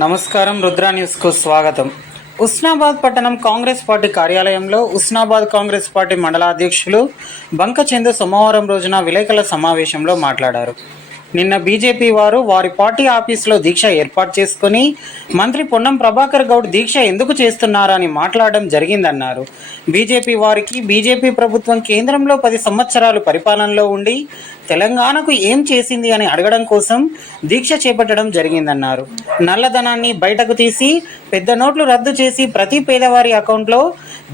నమస్కారం. రుద్ర న్యూస్కు స్వాగతం. ఉస్నాబాద్ పట్టణం కాంగ్రెస్ పార్టీ కార్యాలయంలో ఉస్నాబాద్ కాంగ్రెస్ పార్టీ మండల అధ్యక్షులు బంక చందు సోమవారం రోజున విలేకరుల సమావేశంలో మాట్లాడారు. నిన్న బీజేపీ వారు వారి పార్టీ ఆఫీసులో దీక్ష ఏర్పాటు చేసుకుని మంత్రి పొన్నం ప్రభాకర్ గౌడ్ దీక్ష ఎందుకు చేస్తున్నారని మాట్లాడడం జరిగిందన్నారు. బీజేపీ వారికి బీజేపీ ప్రభుత్వం కేంద్రంలో 10 సంవత్సరాలు పరిపాలనలో ఉండి తెలంగాణకు ఏం చేసింది అని అడగడం కోసం దీక్ష చేపట్టడం జరిగిందన్నారు. నల్లధనాన్ని బయటకు తీసి పెద్ద నోట్లు రద్దు చేసి ప్రతి పేదవారి అకౌంట్లో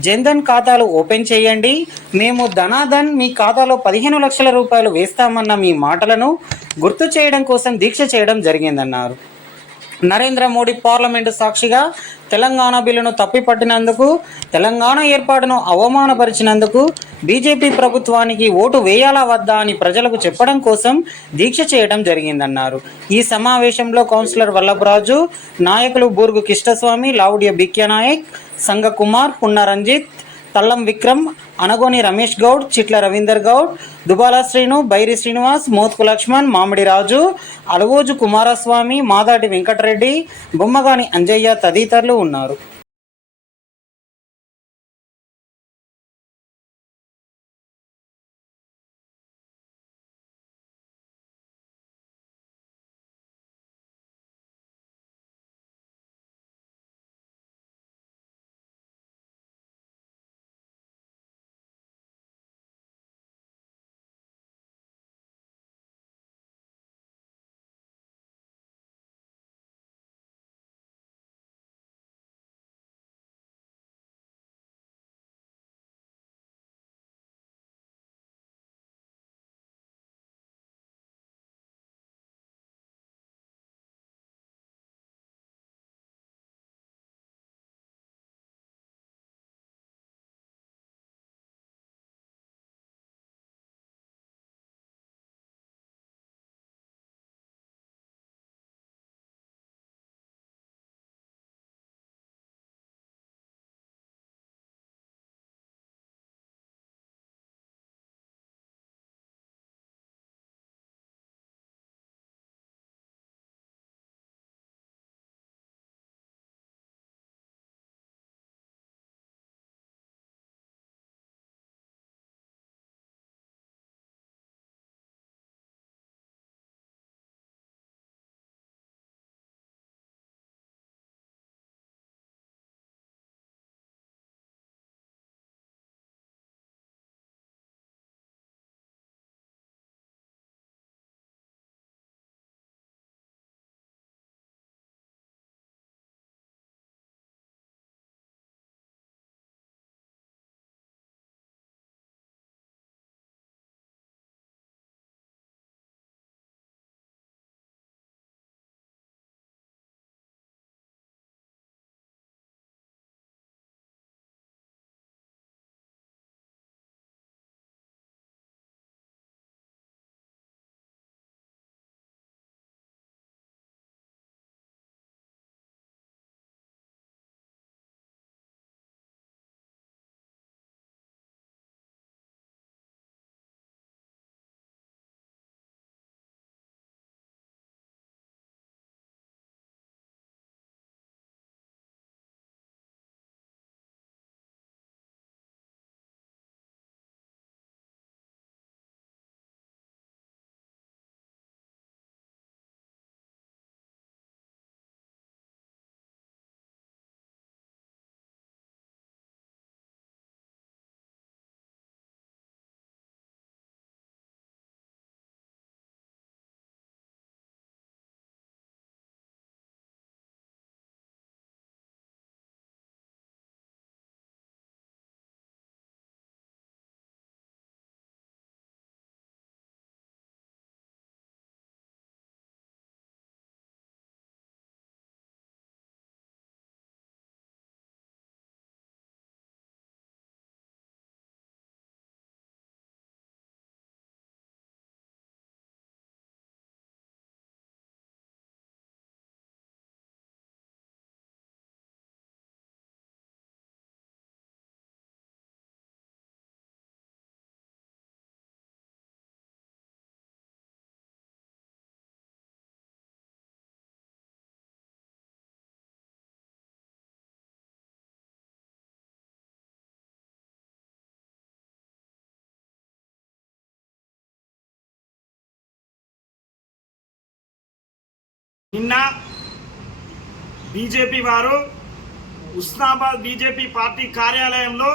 జన్ధన్ ఖాతాలు ఓపెన్ చేయండి, మేము ధనాధన్ మీ ఖాతాలో 15 లక్షల రూపాయలు వేస్తామన్న మీ మాటలను గుర్తు చేయడం కోసం దీక్ష చేయడం జరిగిందన్నారు. నరేంద్ర మోడీ పార్లమెంటు సాక్షిగా తెలంగాణ బిల్లును తప్పిపట్టినందుకు, తెలంగాణ ఏర్పాటును అవమానపరిచినందుకు బీజేపీ ప్రభుత్వానికి ఓటు వేయాలా వద్దా అని ప్రజలకు చెప్పడం కోసం దీక్ష చేయడం జరిగిందన్నారు. ఈ సమావేశంలో కౌన్సిలర్ వల్లభరాజు, నాయకులు బూర్గు కిష్టస్వామి, లావుడ్య బిక్యనాయక్, సంగ కుమార్, పున్న రంజిత్, తల్లం విక్రమ్, అనగోని రమేష్ గౌడ్, చిట్ల రవీందర్ గౌడ్, దుబాల శ్రీను, బైరి శ్రీనివాస్, మోత్కు లక్ష్మణ్, మామిడి రాజు, అలవోజు కుమారస్వామి, మాదాటి వెంకటరెడ్డి, బొమ్మగాని అంజయ్య తదితరులు ఉన్నారు. నిన్న బీజేపీ వారు ఉస్నాబాద్ బీజేపీ పార్టీ కార్యాలయంలో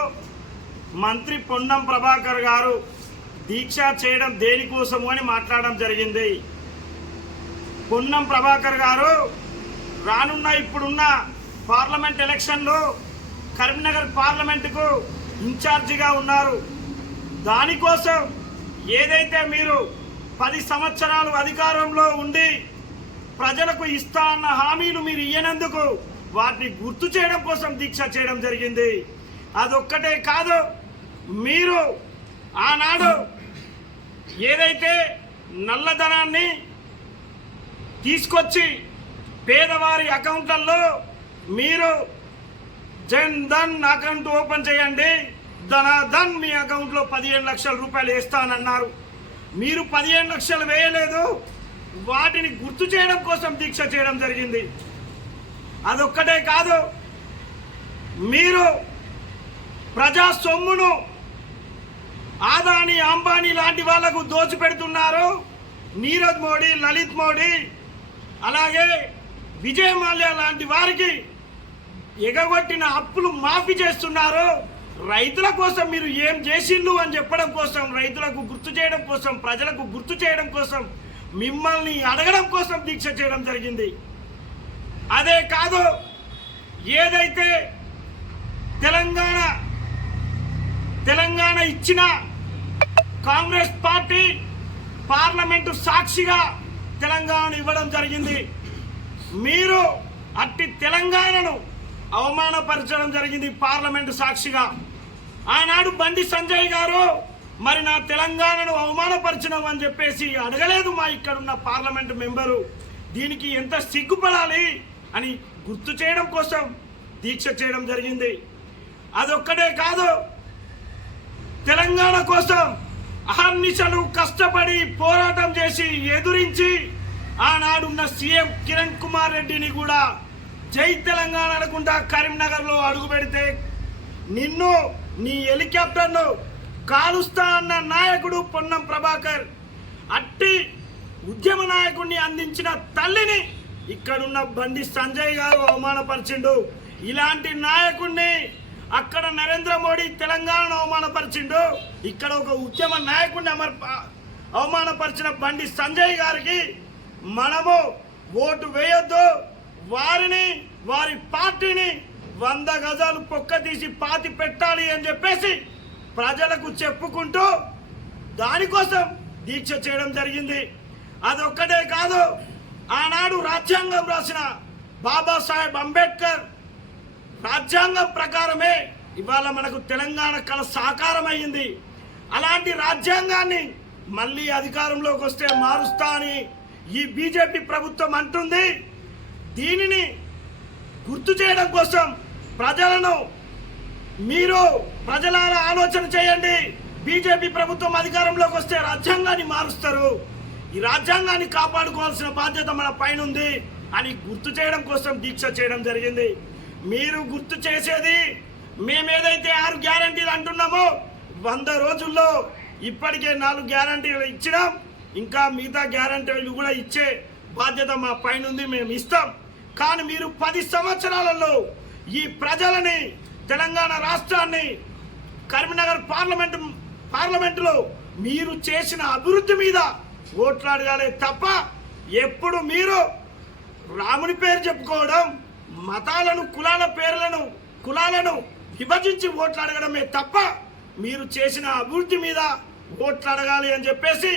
మంత్రి పొన్నం ప్రభాకర్ గారు దీక్ష చేయడం దేనికోసము అని మాట్లాడడం జరిగింది. పొన్నం ప్రభాకర్ గారు రానున్న ఇప్పుడున్న పార్లమెంట్ ఎలక్షన్లో కరీంనగర్ పార్లమెంటుకు ఇన్ఛార్జిగా ఉన్నారు. దానికోసం ఏదైతే మీరు 10 సంవత్సరాలు అధికారంలో ఉండి ప్రజలకు ఇస్తా అన్న హామీలు మీరు ఇయ్యనందుకు వాటిని గుర్తు చేయడం కోసం దీక్ష చేయడం జరిగింది. అదొక్కటే కాదు, మీరు ఆనాడు ఏదైతే నల్లధనాన్ని తీసుకొచ్చి పేదవారి అకౌంట్లలో మీరు జన్ ధన్ అకౌంట్ ఓపెన్ చేయండి, ధన్ మీ అకౌంట్లో 15 లక్షల రూపాయలు వేస్తానన్నారు. మీరు 15 లక్షలు వేయలేదు. వాటిని గుర్తు చేయడం కోసం దీక్ష చేయడం జరిగింది. అదొక్కటే కాదు, మీరు ప్రజా సొమ్మును ఆదాని అంబానీ లాంటి వాళ్లకు దోచిపెడుతున్నారు. నీరజ్ మోడీ, లలిత్ మోడీ, అలాగే విజయ్ మాల్యా లాంటి వారికి ఎగగొట్టిన అప్పులు మాఫీ చేస్తున్నారు. రైతుల కోసం మీరు ఏం చేసిండ్రు అని చెప్పడం కోసం, రైతులకు గుర్తు చేయడం కోసం, ప్రజలకు గుర్తు చేయడం కోసం, మిమ్మల్ని అడగడం కోసం దీక్ష చేయడం జరిగింది. అదే కాదు, ఏదైతే తెలంగాణ ఇచ్చిన కాంగ్రెస్ పార్టీ పార్లమెంటు సాక్షిగా తెలంగాణ ఇవ్వడం జరిగింది. మీరు అట్టి తెలంగాణను అవమానపరచడం జరిగింది పార్లమెంటు సాక్షిగా. ఆనాడు బండి సంజయ్ గారు మరి నా తెలంగాణను అవమానపరచడం అని చెప్పేసి అడగలేదు మా ఇక్కడున్న పార్లమెంటు మెంబరు. దీనికి ఎంత సిగ్గుపడాలి అని గుర్తు చేయడం కోసం దీక్ష చేయడం జరిగింది. అదొక్కటే కాదు, తెలంగాణ కోసం అహర్నిశలు కష్టపడి పోరాటం చేసి ఎదురించి ఆనాడున్న సీఎం కిరణ్ కుమార్ రెడ్డిని కూడా జై తెలంగాణ అనుకుంటా కరీంనగర్లో అడుగు పెడితే నిన్ను నీ హెలికాప్టర్ను కాలుస్తా అన్న నాయకుడు పొన్నం ప్రభాకర్. అట్టి ఉద్యమ నాయకుడిని అందించిన తల్లిని ఇక్కడున్న బండి సంజయ్ గారు అవమానపరిచిండు. ఇలాంటి నాయకుడిని అక్కడ నరేంద్ర మోడీ తెలంగాణను అవమానపరిచిండు. ఇక్కడ ఒక ఉద్యమ నాయకుడిని అవమానపరిచిన బండి సంజయ్ గారికి మనము ఓటు వేయొద్దు. వారిని, వారి పార్టీని 100 గజాలు పొక్క తీసి పాతి పెట్టాలి అని చెప్పేసి ప్రజలకు చెప్పుకుంటూ దానికోసం దీక్ష చేయడం జరిగింది. అదొక్కటే కాదు, ఆనాడు రాజ్యాంగం రాసిన బాబాసాహెబ్ అంబేద్కర్ రాజ్యాంగం ప్రకారమే ఇవాళ మనకు తెలంగాణ కళ సాకారమైంది. అలాంటి రాజ్యాంగాన్ని మళ్ళీ అధికారంలోకి వస్తే మారుస్తా అని ఈ బీజేపీ ప్రభుత్వం అంటుంది. దీనిని గుర్తు చేయడం కోసం ప్రజలను మీరు ప్రజలారా ఆలోచన చేయండి. బీజేపీ ప్రభుత్వం అధికారంలోకి వస్తే రాజ్యాంగాన్ని మారుస్తారు. ఈ రాజ్యాంగాన్ని కాపాడుకోవాల్సిన బాధ్యత మన పైన ఉంది అని గుర్తు చేయడం కోసం దీక్ష చేయడం జరిగింది. మీరు గుర్తు చేసేది మేమేదైతే 6 గ్యారంటీలు అంటున్నామో 100 రోజుల్లో ఇప్పటికే 4 గ్యారంటీలు ఇచ్చినాం. ఇంకా మిగతా గ్యారంటీలు కూడా ఇచ్చే బాధ్యత మా పైన ఉంది, మేము ఇస్తాం. కానీ మీరు 10 సంవత్సరాలలో ఈ ప్రజలని, తెలంగాణ రాష్ట్రాన్ని, కరీంనగర్ పార్లమెంటులో మీరు చేసిన అభివృద్ధి మీద ఓట్లు అడగాలి తప్ప ఎప్పుడు మీరు రాముని పేరు చెప్పుకోవడం, మతాలను, కులాలను విభజించి ఓట్లు అడగడమే తప్ప మీరు చేసిన అభివృద్ధి మీద ఓట్లు అడగాలి అని చెప్పేసి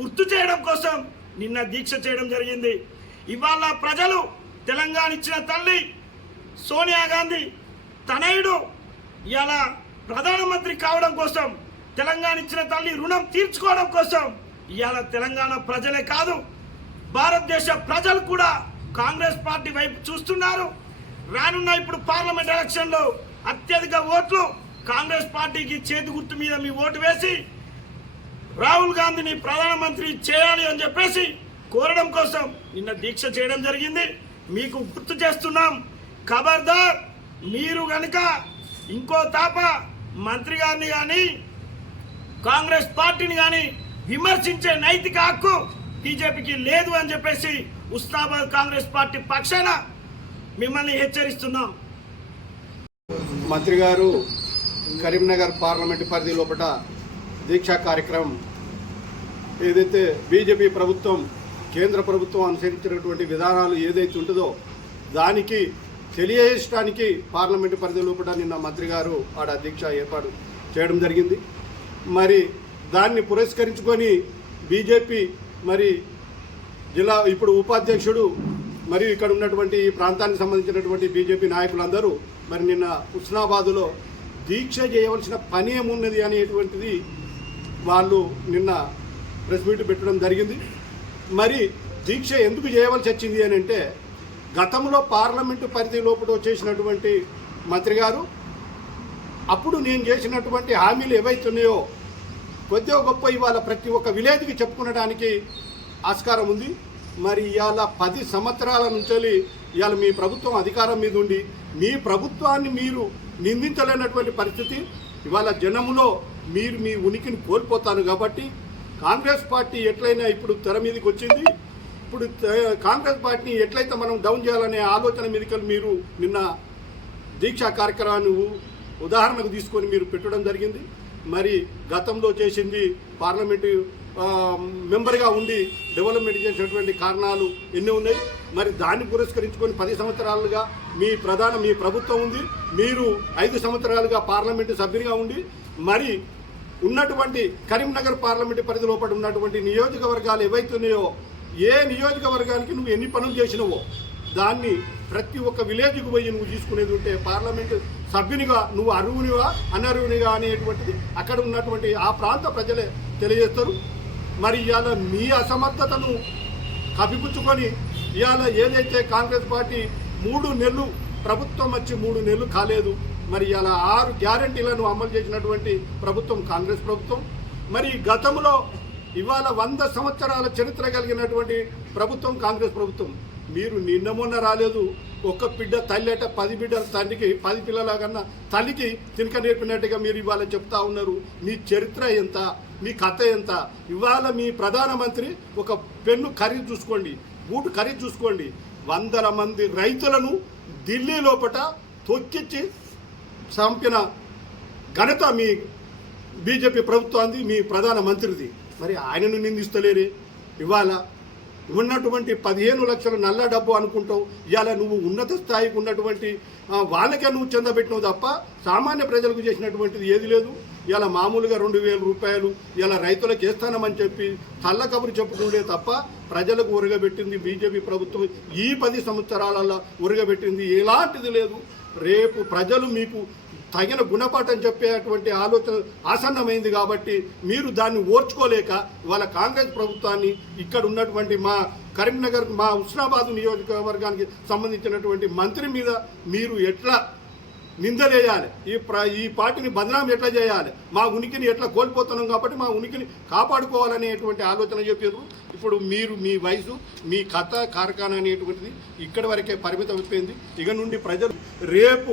గుర్తు చేయడం కోసం నిన్న దీక్ష చేయడం జరిగింది. ఇవాళ ప్రజలు తెలంగాణ ఇచ్చిన తల్లి సోనియా గాంధీ తనయుడు ఇవాళ ప్రధానమంత్రి కావడం కోసం, తెలంగాణ ఇచ్చిన తల్లి రుణం తీర్చుకోవడం కోసం ఇవాళ తెలంగాణ ప్రజలే కాదు భారతదేశ ప్రజలు కూడా కాంగ్రెస్ పార్టీ వైపు చూస్తున్నారు. రానున్న ఇప్పుడు పార్లమెంట్ ఎలక్షన్లో అత్యధిక ఓట్లు కాంగ్రెస్ పార్టీకి చేతి గుర్తు మీద మీ ఓటు వేసి రాహుల్ గాంధీని ప్రధానమంత్రి చేయాలి అని చెప్పేసి కోరడం కోసం నిన్న దీక్ష చేయడం జరిగింది. మీకు గుర్తు చేస్తున్నాం, ఖబర్దార్ మీరు గనుక ఇంకో తాప మంత్రి గారిని కానీ కాంగ్రెస్ పార్టీని కానీ విమర్శించే నైతిక హక్కు బీజేపీకి లేదు అని చెప్పేసి ఉస్నాబాద్ కాంగ్రెస్ పార్టీ పక్షాన మిమ్మల్ని హెచ్చరిస్తున్నాం. మంత్రి గారు కరీంనగర్ పార్లమెంటు పరిధి లోపల దీక్షా కార్యక్రమం ఏదైతే బీజేపీ ప్రభుత్వం కేంద్ర ప్రభుత్వం అనుసరించినటువంటి విధానాలు ఏదైతే ఉంటుందో దానికి తెలియజేయడానికి పార్లమెంటు పరిధి లోపల నిన్న మంత్రి గారు ఆడ దీక్ష ఏర్పాటు చేయడం జరిగింది. మరి దాన్ని పురస్కరించుకొని బీజేపీ మరి జిల్లా ఇప్పుడు ఉపాధ్యక్షుడు మరియు ఇక్కడ ఉన్నటువంటి ఈ ప్రాంతానికి సంబంధించినటువంటి బీజేపీ నాయకులందరూ మరి నిన్న హుస్నాబాదులో దీక్ష చేయవలసిన పని ఏమున్నది అనేటువంటిది వాళ్ళు నిన్న ప్రెస్ మీట్ పెట్టడం జరిగింది. మరి దీక్ష ఎందుకు చేయవలసి వచ్చింది అని అంటే గతంలో పార్లమెంటు పరిధి లోపల చేసినటువంటి మంత్రి గారు అప్పుడు నేను చేసినటువంటి హామీలు ఏవైతున్నాయో కొద్దిగా గొప్ప ఇవాళ ప్రతి ఒక్క విలేజ్కి చెప్పుకునడానికి ఆస్కారం ఉంది. మరి ఇవాళ 10 సంవత్సరాల నుంచి ఇవాళ మీ ప్రభుత్వం అధికారం మీద ఉండి మీ ప్రభుత్వాన్ని మీరు నిందించలేనటువంటి పరిస్థితి ఇవాళ జనములో మీరు మీ ఉనికిని కోల్పోతారు. కాబట్టి కాంగ్రెస్ పార్టీ ఎట్లయినా ఇప్పుడు తెర మీదకి వచ్చింది. ఇప్పుడు కాంగ్రెస్ పార్టీని ఎట్లయితే మనం డౌన్ చేయాలనే ఆలోచన మీదకి మీరు నిన్న దీక్షా కార్యక్రమాన్ని ఉదాహరణకు తీసుకొని మీరు పెట్టడం జరిగింది. మరి గతంలో చేసింది పార్లమెంటు మెంబర్గా ఉండి డెవలప్మెంట్ చేసినటువంటి కారణాలు ఎన్ని ఉన్నాయి. మరి దాన్ని పురస్కరించుకొని 10 సంవత్సరాలుగా మీ ప్రభుత్వం ఉంది. మీరు 5 సంవత్సరాలుగా పార్లమెంటు సభ్యునిగా ఉండి మరి ఉన్నటువంటి కరీంనగర్ పార్లమెంటు పరిధి లోపల ఉన్నటువంటి నియోజకవర్గాలు ఏవైతున్నాయో ఏ నియోజకవర్గానికి నువ్వు ఎన్ని పనులు చేసినవో దాన్ని ప్రతి ఒక్క విలేజ్కి పోయి నువ్వు తీసుకునేది ఉంటే పార్లమెంటు సభ్యునిగా నువ్వు అర్హునివా అనర్హునిగా అనేటువంటిది అక్కడ ఉన్నటువంటి ఆ ప్రాంత ప్రజలే తెలియజేస్తారు. మరి ఇవాళ మీ అసమర్థతను కప్పిపుచ్చుకొని ఇవాళ ఏదైతే కాంగ్రెస్ పార్టీ 3 నెలలు ప్రభుత్వం వచ్చి 3 నెలలు కాలేదు. మరి ఇవాళ 6 గ్యారంటీలను అమలు చేసినటువంటి ప్రభుత్వం కాంగ్రెస్ ప్రభుత్వం. మరి గతంలో ఇవాళ 100 సంవత్సరాల చరిత్ర కలిగినటువంటి ప్రభుత్వం కాంగ్రెస్ ప్రభుత్వం. మీరు నిన్న మొన్న రాలేదు. ఒక్క బిడ్డ తల్లిట 10 బిడ్డల తండ్రికి 10 పిల్లల కన్నా తల్లికి తినక నేర్పినట్టుగా మీరు ఇవాళ చెప్తా ఉన్నారు. మీ చరిత్ర ఎంత, మీ కథ ఎంత? ఇవాళ మీ ప్రధానమంత్రి ఒక పెన్ను ఖరీదు చూసుకోండి, బూటు ఖరీదు చూసుకోండి. 100 మంది రైతులను ఢిల్లీ లోపల తొక్కిచ్చి చంపిన ఘనత మీ బీజేపీ ప్రభుత్వాన్ని, మీ ప్రధానమంత్రిది. మరి ఆయనను నిందిస్తలేరే? ఇవాళ ఉన్నటువంటి 15 లక్షల నల్ల డబ్బు అనుకుంటావు. ఇవాళ నువ్వు ఉన్నత స్థాయికి ఉన్నటువంటి వాళ్ళకే నువ్వు చెందబెట్టినవు తప్ప సామాన్య ప్రజలకు చేసినటువంటిది ఏది లేదు. ఇవాళ మామూలుగా 2,000 రూపాయలు ఇలా రైతులకు వేస్తానమని చెప్పి చల్ల కబురు చెప్పుకుంటే తప్ప ప్రజలకు ఉరగబెట్టింది బీజేపీ ప్రభుత్వం ఈ 10 సంవత్సరాలలో ఉరగబెట్టింది ఎలాంటిది లేదు. రేపు ప్రజలు మీకు తగిన గుణపాఠం చెప్పేటువంటి ఆలోచన ఆసన్నమైంది. కాబట్టి మీరు దాన్ని ఓర్చుకోలేక వాళ్ళ కాంగ్రెస్ ప్రభుత్వాన్ని ఇక్కడ ఉన్నటువంటి మా కరీంనగర్ మా హుస్నాబాద్ నియోజకవర్గానికి సంబంధించినటువంటి మంత్రి మీద మీరు ఎట్లా నిందలేయాలి, ఈ పార్టీని బదనాం ఎట్లా చేయాలి, మా ఉనికిని ఎట్లా కోల్పోతున్నాం కాబట్టి మా ఉనికిని కాపాడుకోవాలనేటువంటి ఆలోచన చెప్పారు. ఇప్పుడు మీరు మీ వయసు మీ కథ కార్ఖానా అనేటువంటిది ఇక్కడి వరకే పరిమితం అయిపోయింది. ఇక నుండి ప్రజలు రేపు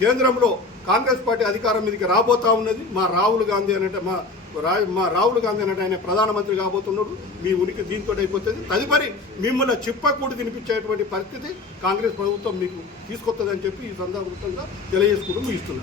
కేంద్రంలో కాంగ్రెస్ పార్టీ అధికారం మీదకి రాబోతా ఉన్నది. మా రాహుల్ గాంధీ అన్నట్టు ఆయన ప్రధానమంత్రి కాబోతున్నాడు. మీ ఉనికి దీంతో అయిపోతుంది. తదుపరి మిమ్మల్ని చిప్పకూడి తినిపించేటువంటి పరిస్థితి కాంగ్రెస్ ప్రభుత్వం మీకు తీసుకొస్తుందని చెప్పి ఈ సందర్భంగా తెలియజేసుకుంటూ ముగిస్తున్నారు.